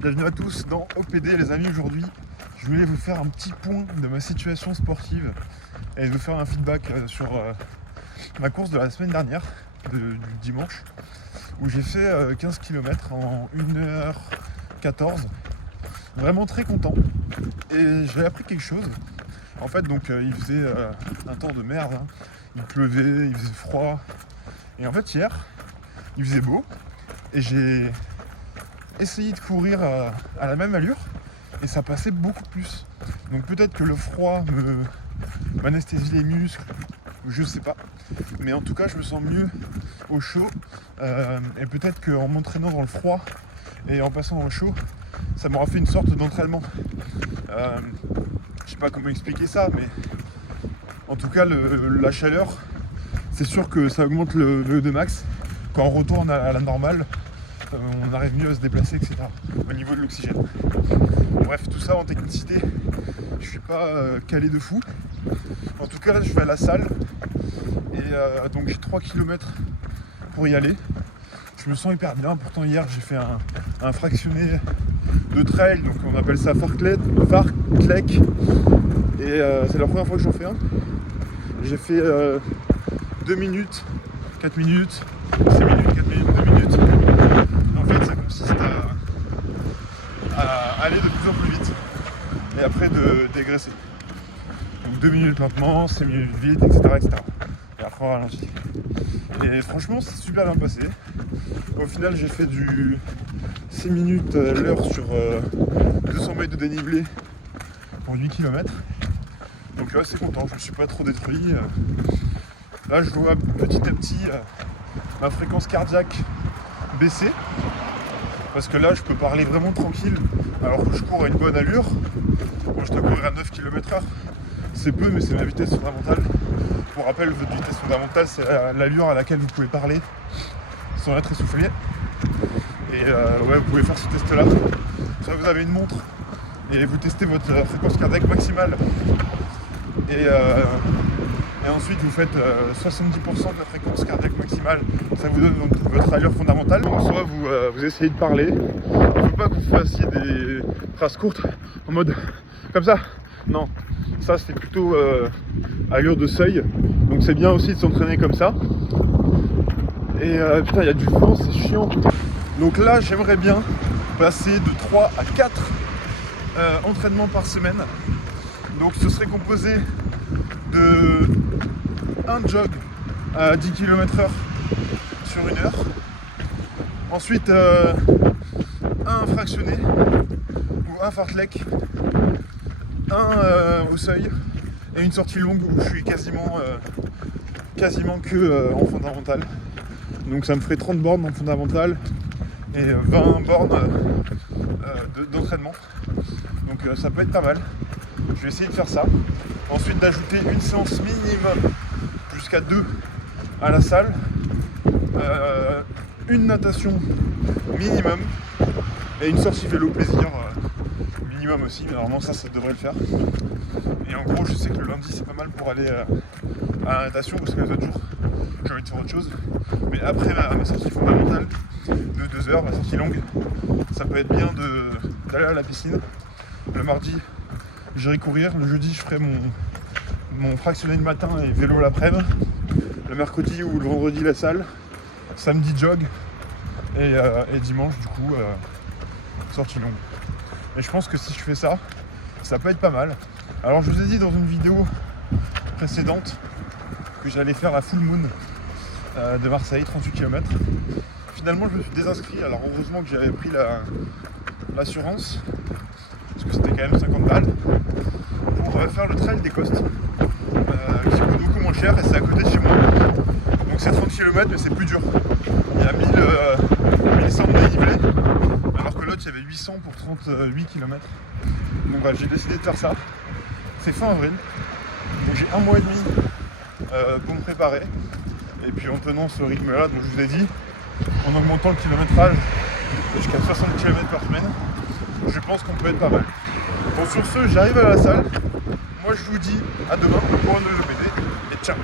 Bienvenue à tous dans OPD les amis. Aujourd'hui je voulais vous faire un petit point de ma situation sportive et vous faire un feedback sur ma course de la semaine dernière, du dimanche, où j'ai fait 15 km en 1h14. Vraiment très content. Et j'ai appris quelque chose. En fait donc il faisait un temps de merde, hein. Il pleuvait, il faisait froid. Et en fait hier il faisait beau et j'ai essayé de courir à la même allure et ça passait beaucoup plus. Donc peut-être que le froid m'anesthésie les muscles, je sais pas. Mais en tout cas je me sens mieux au chaud et peut-être qu'en m'entraînant dans le froid et en passant dans le chaud, ça m'aura fait une sorte d'entraînement. Je sais pas comment expliquer ça, mais en tout cas la chaleur, c'est sûr que ça augmente le VO2 max. Quand on retourne à la normale, on arrive mieux à se déplacer, etc. au niveau de l'oxygène. Bref, tout ça en technicité, je suis pas calé de fou. En tout cas, là, je vais à la salle et donc j'ai 3 km pour y aller. Je me sens hyper bien. Pourtant, hier, j'ai fait un fractionné de trail, donc on appelle ça fartlek. Et c'est la première fois que j'en fais un. J'ai fait 2 minutes, 4 minutes, 6 minutes, 4 minutes, 2 minutes. En fait, ça consiste à aller de plus en plus vite et après de dégraisser. Donc 2 minutes lentement, 6 minutes vite, etc., etc. Et après on ralentit. Et franchement, c'est super bien passé. Au final, j'ai fait du 6 minutes l'heure sur 200 mètres de dénivelé pour 8 km. Donc là, c'est content, je me suis pas trop détruit. Là, je vois petit à petit ma fréquence cardiaque baisser. Parce que là, je peux parler vraiment tranquille alors que je cours à une bonne allure. Moi, je dois courir à 9 km/h. C'est peu, mais c'est ma vitesse fondamentale. Pour rappel, votre vitesse fondamentale, c'est l'allure à laquelle vous pouvez parler sans être essoufflé. Et ouais, vous pouvez faire ce test-là. Soit vous avez une montre et vous testez votre fréquence cardiaque maximale. Et ensuite vous faites 70% de la fréquence cardiaque maximale, ça vous donne votre allure fondamentale. Donc soit vous essayez de parler, il ne faut pas que vous fassiez des phrases courtes en mode comme ça, non, ça c'est plutôt allure de seuil, donc c'est bien aussi de s'entraîner comme ça. Et putain, il y a du vent, c'est chiant. Donc là j'aimerais bien passer de 3 à 4 entraînements par semaine. Donc ce serait composé de un jog à 10 km/h sur 1 heure. Ensuite un fractionné ou un fartlek, un au seuil et une sortie longue où je suis quasiment que en fondamental. Donc ça me ferait 30 bornes en fondamental et 20 bornes d'entraînement. Donc ça peut être pas mal. Je vais essayer de faire ça. Ensuite d'ajouter une séance minimum jusqu'à 2 à la salle. Une natation minimum. Et une sortie vélo plaisir minimum aussi. Mais normalement ça devrait le faire. Et en gros je sais que le lundi c'est pas mal pour aller à la natation parce que les autres jours j'ai envie de faire autre chose. Mais après ma sortie fondamentale de 2 heures, ma sortie longue, ça peut être bien d'aller à la piscine. Le mardi j'irai courir, le jeudi je ferai mon fractionné le matin et vélo l'après-midi, le mercredi ou le vendredi la salle, samedi jog et dimanche du coup sortie longue. Et je pense que si je fais ça, ça peut être pas mal. Alors je vous ai dit dans une vidéo précédente que j'allais faire la full moon de Marseille, 38 km. Finalement je me suis désinscrit, alors heureusement que j'avais pris l'assurance, parce que c'était quand même 50 balles, pour faire le trail des Costes, qui coûte beaucoup moins cher et c'est à côté de chez moi. Donc c'est 30 km mais c'est plus dur. Il y a 1100 de dénivelé, alors que l'autre il y avait 800 pour 38 km. Donc voilà, j'ai décidé de faire ça. C'est fin avril, donc j'ai 1 mois et demi pour me préparer. Et puis en tenant ce rythme là, donc je vous ai dit, en augmentant le kilométrage jusqu'à 60 km par semaine, je pense qu'on peut être pas mal. Bon, sur ce, j'arrive à la salle. Moi, je vous dis à demain pour un nouveau OPD et ciao.